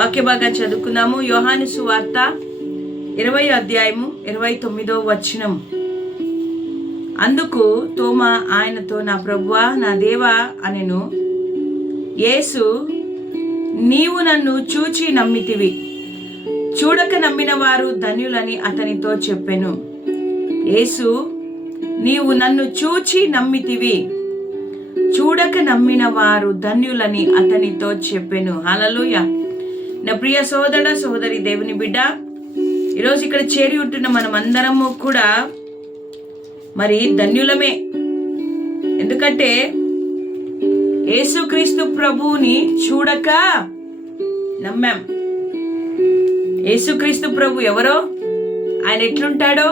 వాక్య భాగం చదువుకుందాము. యోహాను సువార్త 20వ అధ్యాయము 29వ వచనం. అందుకు తోమా ఆయనతో, నా ప్రభువా, నా దేవా అనెను. యేసు, నీవు నన్ను చూచి నమ్మితివి, చూడక నమ్మిన వారు ధన్యులని అతనితో చెప్పెను. యేసు, నీవు నన్ను చూచి నమ్మితివి, చూడక నమ్మిన వారు ధన్యులని అతనితో చెప్పెను. హల్లెలూయా. నా ప్రియ సోదర సోదరి, దేవుని బిడ్డ, ఈరోజు ఇక్కడ చేరి ఉంటున్న మనం అందరము కూడా మరి ధన్యులమే. ఎందుకంటే యేసుక్రీస్తు ప్రభువుని చూడక నమ్మాం. యేసుక్రీస్తు ప్రభు ఎవరో, ఆయన ఎట్లుంటాడో,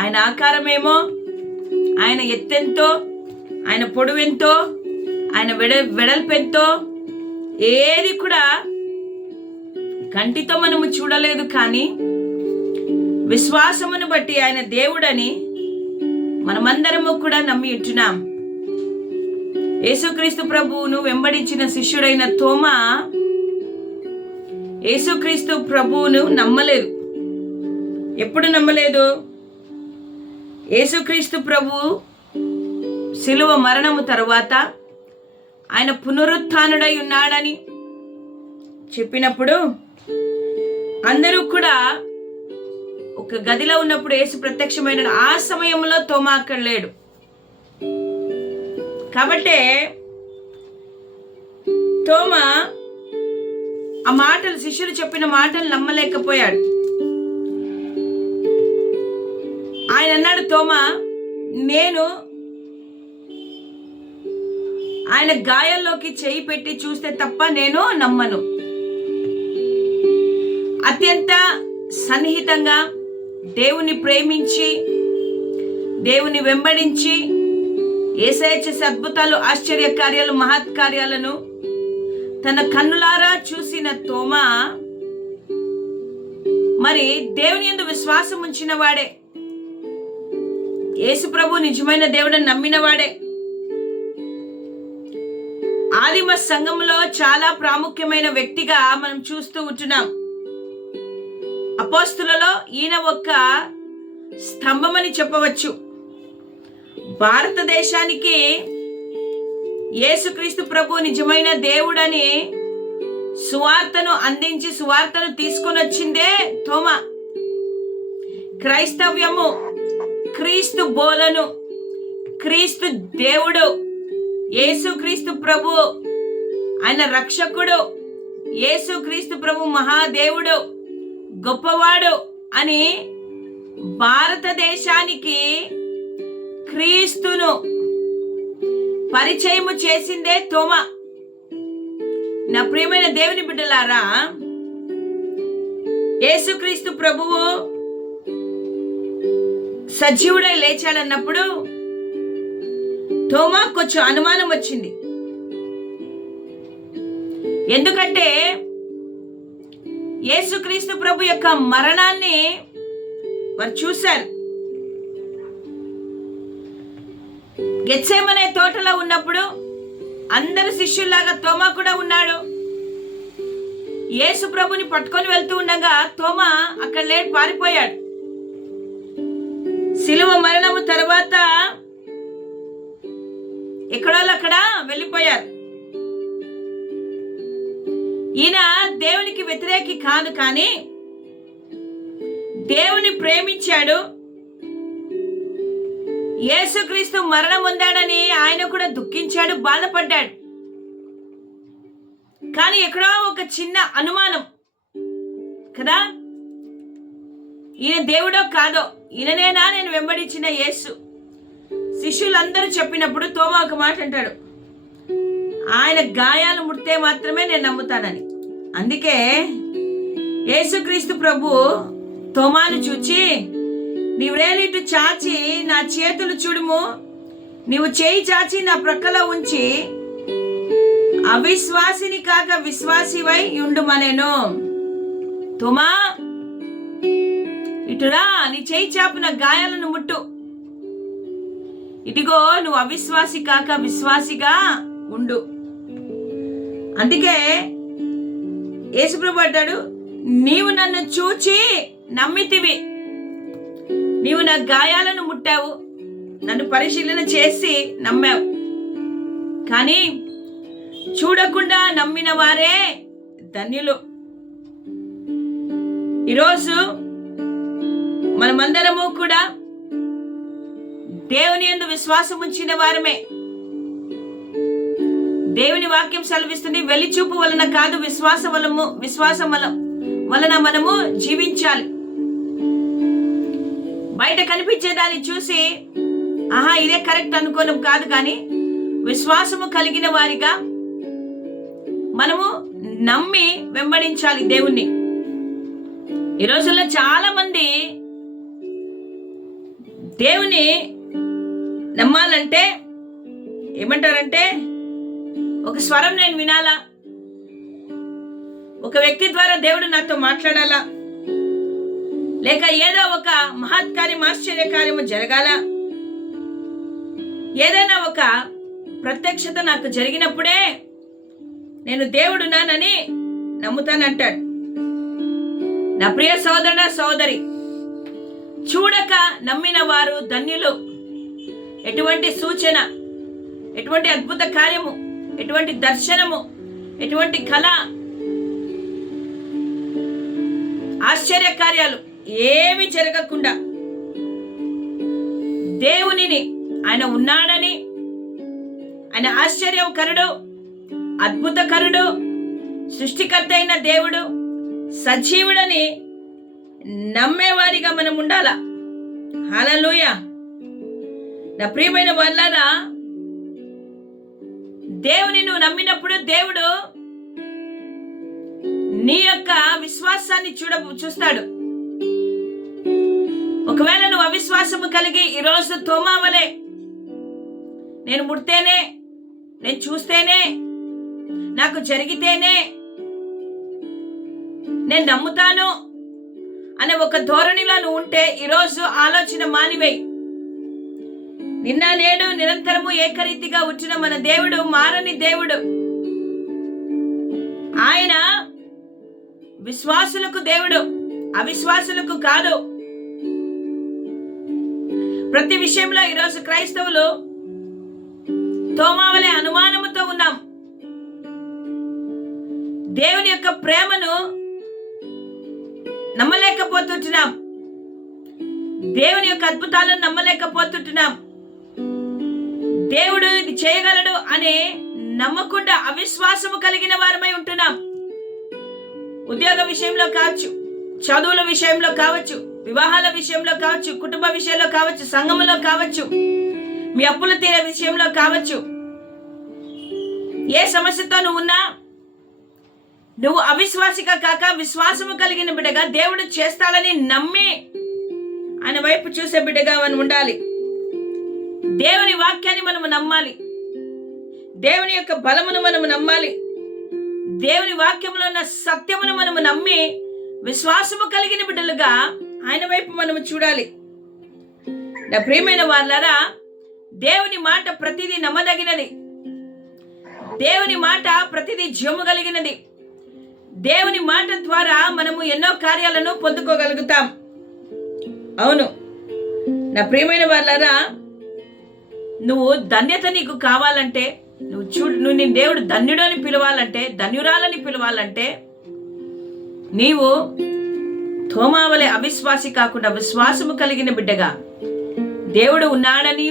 ఆయన ఆకారమేమో, ఆయన ఎత్తెంతో, ఆయన పొడవెంతో, ఆయన వెడల్పెంతో ఏది కూడా కంటితో మనము చూడలేదు. కానీ విశ్వాసమును బట్టి ఆయన దేవుడని మనమందరము కూడా నమ్మి ఉంటున్నాం. యేసుక్రీస్తు ప్రభువును వెంబడించిన శిష్యుడైన తోమా యేసుక్రీస్తు ప్రభువును నమ్మలేదు. ఎప్పుడు నమ్మలేదు? యేసుక్రీస్తు ప్రభు శిలువ మరణము తరువాత ఆయన పునరుత్థానుడై ఉన్నాడని చెప్పినప్పుడు అందరూ కూడా ఒక గదిలో ఉన్నప్పుడు యేసు ప్రత్యక్షమైన ఆ సమయంలో తోమా అక్కడ లేడు. కాబట్టే తోమా ఆ మాటలు, శిష్యులు చెప్పిన మాటలు నమ్మలేకపోయాడు. ఆయన అన్నాడు, తోమా, నేను ఆయన గాయాల్లోకి చేయి పెట్టి చూస్తే తప్ప నేను నమ్మను. అత్యంత సన్నిహితంగా దేవుని ప్రేమించి, దేవుని వెంబడించి, యేసయ్య చేసే అద్భుతాలు, ఆశ్చర్య కార్యాలు, మహత్కార్యాలను తన కన్నులారా చూసిన తోమా మరి దేవుని యందు విశ్వాసం ఉంచిన వాడే, యేసు ప్రభు నిజమైన దేవుడని నమ్మిన వాడే. ఆదిమ సంఘంలో చాలా ప్రాముఖ్యమైన వ్యక్తిగా మనం చూస్తూ ఉంటున్నాం. అపోస్తులలో ఈయన ఒక స్తంభమని చెప్పవచ్చు. భారతదేశానికి యేసుక్రీస్తు ప్రభు నిజమైన దేవుడని సువార్తను అందించి, సువార్తను తీసుకొని వచ్చిందే తోమా. క్రైస్తవ్యము, క్రీస్తు బోధను, క్రీస్తు దేవుడు, యేసుక్రీస్తు ప్రభు ఆయన రక్షకుడు, యేసుక్రీస్తు ప్రభు మహాదేవుడు, గొప్పవాడు అని భారతదేశానికి క్రీస్తును పరిచయము చేసిందే తోమా. నా ప్రియమైన దేవుని బిడ్డలారా, యేసుక్రీస్తు ప్రభువు సజీవుడై లేచాడన్నప్పుడు తోమా కొంచెం అనుమానం వచ్చింది. ఎందుకంటే యేసుక్రీస్తు ప్రభు యొక్క మరణాన్ని వారు చూశారు. గెత్సేమనే తోటలో ఉన్నప్పుడు అందరు శిష్యుల్లాగా తోమా కూడా ఉన్నాడు. యేసు ప్రభుని పట్టుకొని వెళ్తూ ఉండగా తోమా అక్కడ లేడు, పారిపోయాడు. శిలువ మరణము తర్వాత ఎక్కడో అక్కడ వెళ్ళిపోయారు. ఈయన దేవునికి వ్యతిరేకి కాదు, కానీ దేవుని ప్రేమించాడు. యేసుక్రీస్తు మరణం పొందాడని ఆయన కూడా దుఃఖించాడు, బాధపడ్డాడు. కానీ ఎక్కడో ఒక చిన్న అనుమానం కదా, ఈయన దేవుడో కాదో, ఈయననేనా నేను వెంబడించిన యేసు? శిష్యులందరూ చెప్పినప్పుడు తోమా ఒక మాట అంటాడు, ఆయన గాయాలు ముడితే మాత్రమే నేను నమ్ముతానని. అందుకే యేసుక్రీస్తు ప్రభు తోమాను చూచి, నీ వ్రేలిటు చాచి నా చేతులు చూడుము, నీవు చేయి చాచి నా ప్రక్కలో ఉంచి అవిశ్వాసిని కాక విశ్వాసివై ఉండుమనెను. తోమా, ఇటురా, నీ చేయి చాపు నా గాయాలను ముట్టు. ఇదిగో, నువ్వు అవిశ్వాసి కాక విశ్వాసిగా ఉండు. అందుకే యేసుప్రభు అంటాడు, నీవు నన్ను చూచి నమ్మితివి. నీవు నా గాయాలను ముట్టావు, నన్ను పరిశీలన చేసి నమ్మావు. కానీ చూడకుండా నమ్మిన వారే ధన్యులు. ఈరోజు మనమందరము కూడా దేవుని యందు విశ్వాసం ఉంచిన వారమే. దేవుని వాక్యం సెలవిస్తుంది, వెలిచూపు వలన కాదు విశ్వాసం వలన మనము జీవించాలి. బయట కనిపించేదాన్ని చూసి ఆహా ఇదే కరెక్ట్ అనుకోవడం కాదు, కానీ విశ్వాసము కలిగిన వారిగా మనము నమ్మి వెంబడించాలి దేవుణ్ణి. ఈ రోజుల్లో చాలా మంది దేవుని నమ్మాలంటే ఏమంటారంటే, ఒక స్వరం నేను వినాలా, ఒక వ్యక్తి ద్వారా దేవుడు నాతో మాట్లాడాలా, లేక ఏదో ఒక మహత్కార్యం ఆశ్చర్యకార్యము జరగాల, ఏదైనా ఒక ప్రత్యక్షత నాకు జరిగినప్పుడే నేను దేవుడున్నానని నమ్ముతానంటాడు. నా ప్రియ సోదరుడ సోదరి, చూడక నమ్మిన వారు ధన్యులు. ఎటువంటి సూచన, ఎటువంటి అద్భుత కార్యము, ఎటువంటి దర్శనము, ఎటువంటి కళ, ఆశ్చర్య కార్యాలు ఏమి జరగకుండా దేవునిని, ఆయన ఉన్నాడని, ఆయన ఆశ్చర్యకరుడు, అద్భుతకరుడు, సృష్టికర్త అయిన దేవుడు, సజీవుడని నమ్మేవారిగా మనం ఉండాల. హల్లెలూయా. నా ప్రియమైన వాళ్ళారా, దేవుని నువ్వు నమ్మినప్పుడు దేవుడు నీ యొక్క విశ్వాసాన్ని చూస్తాడు. ఒకవేళ నువ్వు అవిశ్వాసము కలిగి ఈరోజు తోమా వలె నేను ముడితేనే, నేను చూస్తేనే, నాకు జరిగితేనే నేను నమ్ముతాను అనే ఒక ధోరణిలో నువ్వు ఉంటే ఈరోజు ఆలోచన మానివేయి. నిన్న నేడు నిరంతరము ఏకరీతిగా ఉంచిన మన దేవుడు మారని దేవుడు. ఆయన విశ్వాసులకు దేవుడు, అవిశ్వాసులకు కాదు. ప్రతి విషయంలో ఈరోజు క్రైస్తవులు తోమా వలె అనుమానముతో ఉన్నాం. దేవుని యొక్క ప్రేమను నమ్మలేకపోతుంటున్నాం, దేవుని యొక్క అద్భుతాలను నమ్మలేకపోతుంటున్నాం. దేవుడు ఇది చేయగలడు అనే నమ్మకుండా అవిశ్వాసము కలిగిన వారమై ఉంటున్నాం. ఉద్యోగ విషయంలో కావచ్చు, చదువుల విషయంలో కావచ్చు, వివాహాల విషయంలో కావచ్చు, కుటుంబ విషయంలో కావచ్చు, సంఘములో కావచ్చు, మీ అప్పులు తీరే విషయంలో కావచ్చు. ఏ సమస్యతో నువ్వు ఉన్నా, నువ్వు అవిశ్వాసిగా కాక విశ్వాసము కలిగిన బిడ్డగా దేవుడు చేస్తాడని నమ్మి ఆయన వైపు చూసే బిడ్డగా మనం ఉండాలి. దేవుని వాక్యాన్ని మనము నమ్మాలి, దేవుని యొక్క బలమును మనము నమ్మాలి, దేవుని వాక్యంలో ఉన్న సత్యమును మనము నమ్మి విశ్వాసము కలిగిన బిడ్డలుగా ఆయన వైపు మనము చూడాలి. నా ప్రియమైన వాళ్ళారా, దేవుని మాట ప్రతిదీ నమ్మదగినది, దేవుని మాట ప్రతిదీ జీవము కలిగినది. దేవుని మాట ద్వారా మనము ఎన్నో కార్యాలను పొందుకోగలుగుతాం. అవును నా ప్రియమైన వాళ్ళారా, నువ్వు ధన్యత నీకు కావాలంటే, నువ్వు నీ దేవుడు ధన్యుడు అని పిలవాలంటే, ధన్యురాలని పిలవాలంటే, నీవు తోమా వలె అవిశ్వాసి కాకుండా విశ్వాసము కలిగిన బిడ్డగా దేవుడు ఉన్నాడని,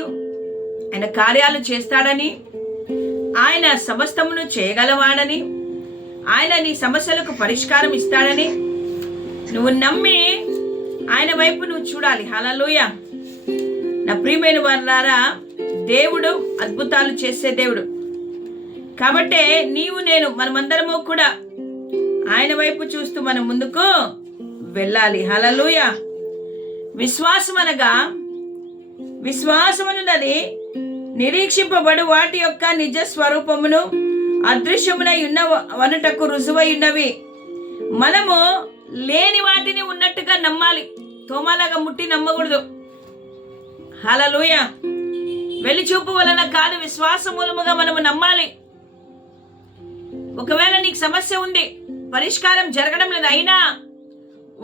ఆయన కార్యాలు చేస్తాడని, ఆయన సమస్తమును చేయగలవాడని, ఆయన నీ సమస్యలకు పరిష్కారం ఇస్తాడని నువ్వు నమ్మి ఆయన వైపు నువ్వు చూడాలి. హల్లెలూయా. నా ప్రియమైన వారలారా, దేవుడు అద్భుతాలు చేసే దేవుడు కాబట్టే నీవు నేను మనమందరము కూడా ఆయన వైపు చూస్తూ మనం ముందుకు వెళ్ళాలి. హల్లెలూయా. విశ్వాసమనున్నది నిరీక్షింపబడు వాటి యొక్క నిజ స్వరూపమును అదృశ్యమునై ఉన్న వనుటకు రుజువై ఉన్నవి. మనము లేని వాటిని ఉన్నట్టుగా నమ్మాలి, తోమాలాగా ముట్టి నమ్మకూడదు. హల్లెలూయా. వెలిచూపు వలన కాదు, విశ్వాస మూలముగా మనము నమ్మాలి. ఒకవేళ నీకు సమస్య ఉంది, పరిష్కారం జరగడం లేదు. అయినా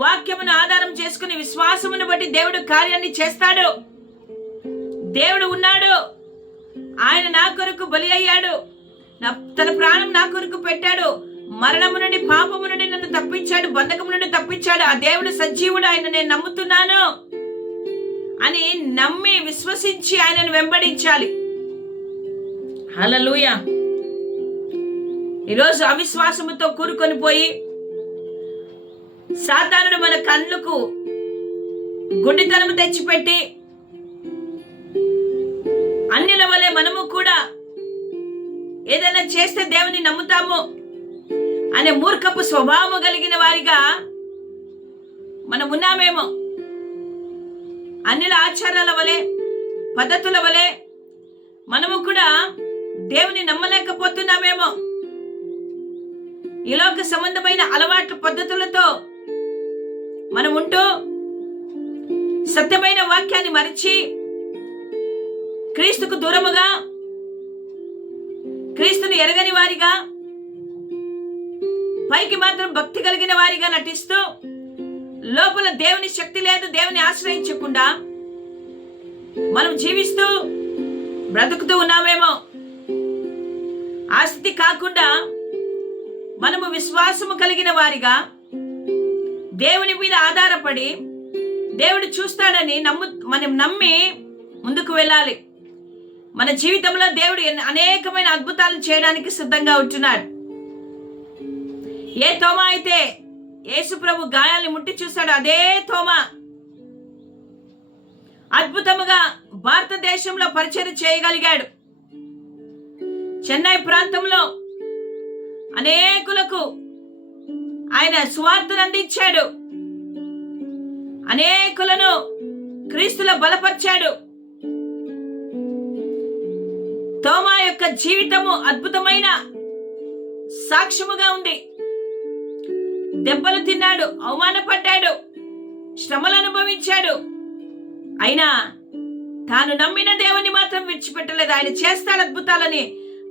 వాక్యమును ఆధారం చేసుకుని విశ్వాసమును బట్టి దేవుడు కార్యాన్ని చేస్తాడు. దేవుడు ఉన్నాడు. ఆయన నా కొరకు బలి అయ్యాడు. తన ప్రాణం నా కొరకు పెట్టాడు. మరణము నుండి, పాపము నుండి నన్ను తప్పించాడు. బంధకము నుండి తప్పించాడు. ఆ దేవుడు సజీవుడు. ఆయన నేను నమ్ముతున్నాను అని నమ్మి విశ్వసించి ఆయనను వెంబడించాలి. హల్లెలూయా. ఈరోజు అవిశ్వాసముతో కూరుకొని పోయి సాతానుడు మన కళ్ళకు గుడ్డితనము తెచ్చిపెట్టి అన్యుల వలె మనము కూడా ఏదైనా చేస్తే దేవుని నమ్ముతాము అనే మూర్ఖపు స్వభావము కలిగిన వారిగా మనం ఉన్నామేమో. అన్యుల ఆచారాల వలె, పద్ధతుల వలె మనము కూడా దేవుని నమ్మలేకపోతున్నామేమో. ఈ లోక సంబంధమైన అలవాట్ల పద్ధతులతో మనం ఉంటూ సత్యమైన వాక్యాన్ని మరిచి క్రీస్తుకు దూరముగా, క్రీస్తుని ఎరగని వారిగా, పైకి మాత్రం భక్తి కలిగిన వారిగా నటిస్తూ లోపల దేవుని శక్తి లేదు, దేవుని ఆశ్రయించకుండా మనం జీవిస్తూ బ్రతుకుతూ ఉన్నామేమో. ఆ స్థితి కాకుండా మనము విశ్వాసము కలిగిన వారిగా దేవుని మీద ఆధారపడి దేవుడు చూస్తాడని మనం నమ్మి ముందుకు వెళ్ళాలి. మన జీవితంలో దేవుడు అనేకమైన అద్భుతాలు చేయడానికి సిద్ధంగా ఉంటున్నాడు. ఏ తోమా అయితే యేసు ప్రభు గాయాల్ని ముట్టి చూశాడు, అదే తోమా అద్భుతముగా భారతదేశంలో పరిచయం చేయగలిగాడు. చెన్నై ప్రాంతంలో అనేకులకు ఆయన సువార్తను అందించాడు. అనేకులను క్రీస్తులో బలపరిచాడు. తోమా యొక్క జీవితము అద్భుతమైన సాక్ష్యముగా ఉంది. దెబ్బలు తిన్నాడు, అవమానపడ్డాడు, శ్రమలు అనుభవించాడు. అయినా తాను నమ్మిన దేవుని మాత్రం విడిచిపెట్టలేదు. ఆయన చేస్తాడు అద్భుతాలని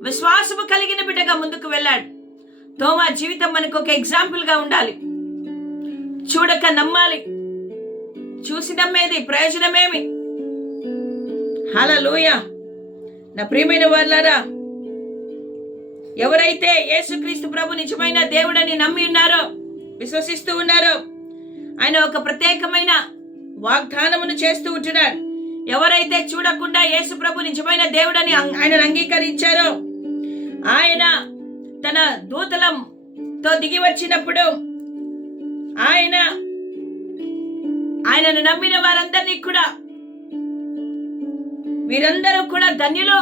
విశ్వాసము కలిగిన బిడ్డగా ముందుకు వెళ్ళాడు. తోమా జీవితం మనకు ఒక ఎగ్జాంపుల్ గా ఉండాలి. చూడక నమ్మాలి. చూసి నమ్మేది ప్రయోజనమేమి? హల్లెలూయా. నా ప్రియమైన వాళ్ళారా, ఎవరైతే యేసుక్రీస్తు ప్రభు నిజమైన దేవుడని నమ్మి ఉన్నారో, విశ్వసిస్తూ ఉన్నారో, ఆయన ఒక ప్రత్యేకమైన వాగ్దానమును చేస్తూ ఉంటున్నాడు. ఎవరైతే చూడకుండా యేసు ప్రభు నిజమైన దేవుడని ఆయనను అంగీకరించారో, ఆయన తన దూతలతో దిగి వచ్చినప్పుడు ఆయనను నమ్మిన వారందరినీ కూడా, వీరందరూ కూడా ధన్యులు,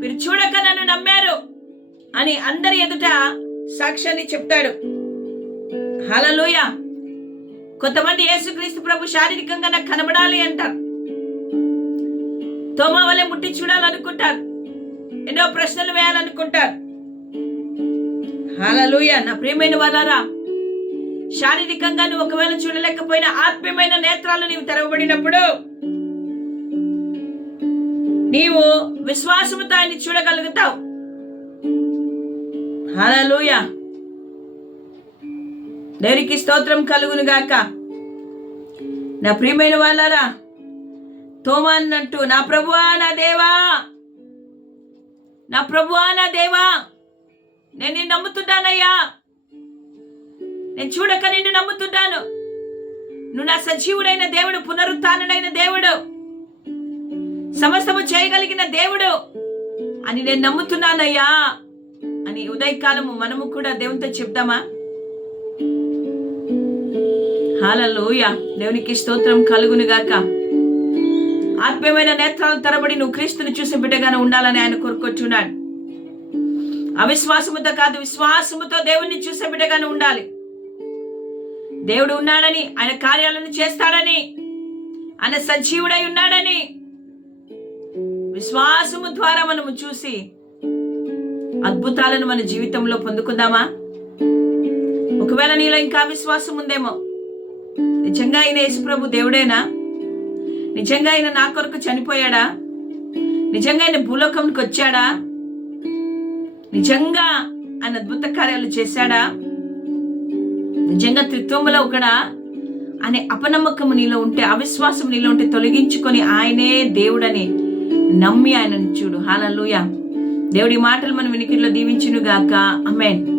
వీరు చూడక నన్ను నమ్మారు అని అందరి ఎదుట సాక్ష్యాన్ని చెప్తాడు. హల్లెలూయా. కొంతమంది యేసుక్రీస్తు ప్రభు శారీరకంగా నాకు కనబడాలి అంటారు. తోమా వలె ముట్టి చూడాలనుకుంటారు. ఎన్నో ప్రశ్నలు వేయాలనుకుంటారు. హల్లెలూయా. నా ప్రియమైన వాళ్ళారా, శారీరకంగా నువ్వు ఒకవేళ చూడలేకపోయినా ఆత్మీయమైన నేత్రాలు నీవు తెరవబడినప్పుడు నీవు విశ్వాసముతో ఆయన్ని చూడగలుగుతావు. హల్లెలూయా. దేవునికి స్తోత్రం కలుగును గాక. నా ప్రియమైన వాళ్ళారా, తోమా అన్నట్టు, నా ప్రభువా నా దేవా, నా ప్రభువా నా దేవా, నేను నిన్ను నమ్ముతున్నానయ్యా, నేను చూడక నిన్ను నమ్ముతున్నాను, నువ్వు నా సజీవుడైన దేవుడు, పునరుత్థానుడైన దేవుడు, సమస్తము చేయగలిగిన దేవుడు అని నేను నమ్ముతున్నానయ్యా అని ఉదయకాలము మనము కూడా దేవునితో చెప్తామా? హల్లెలూయా. దేవునికి స్తోత్రం కలుగును గాక. ఆత్మీయమైన నేత్రాలు తరబడి నువ్వు క్రీస్తుని చూసే బిడ్డగానే ఉండాలని ఆయన కోరుకుంటున్నాడు. అవిశ్వాసముతో కాదు, విశ్వాసముతో దేవుణ్ణి చూసే బిడ్డగానే ఉండాలి. దేవుడు ఉన్నాడని, ఆయన కార్యాలను చేస్తాడని, ఆయన సజీవుడై ఉన్నాడని విశ్వాసము ద్వారా మనము చూసి అద్భుతాలను మన జీవితంలో పొందుకుందామా? ఒకవేళ నీలో ఇంకా విశ్వాసం ఉందేమో, నిజంగా ఆయన యేసుప్రభు దేవుడేనా? నిజంగా ఆయన నా కొరకు చనిపోయాడా? నిజంగా ఆయన భూలోకంకి వచ్చాడా? నిజంగా ఆయన అద్భుత కార్యాలు చేశాడా? నిజంగా త్రిత్వములో కూడా అనే అపనమ్మకము నీలో ఉంటే, అవిశ్వాసం నీలో ఉంటే తొలగించుకొని ఆయనే దేవుడని నమ్మి ఆయనను చూడు. హల్లెలూయా. దేవుడి మాటలు మన వినికిడిలో దీవించును గాక. ఆమేన్.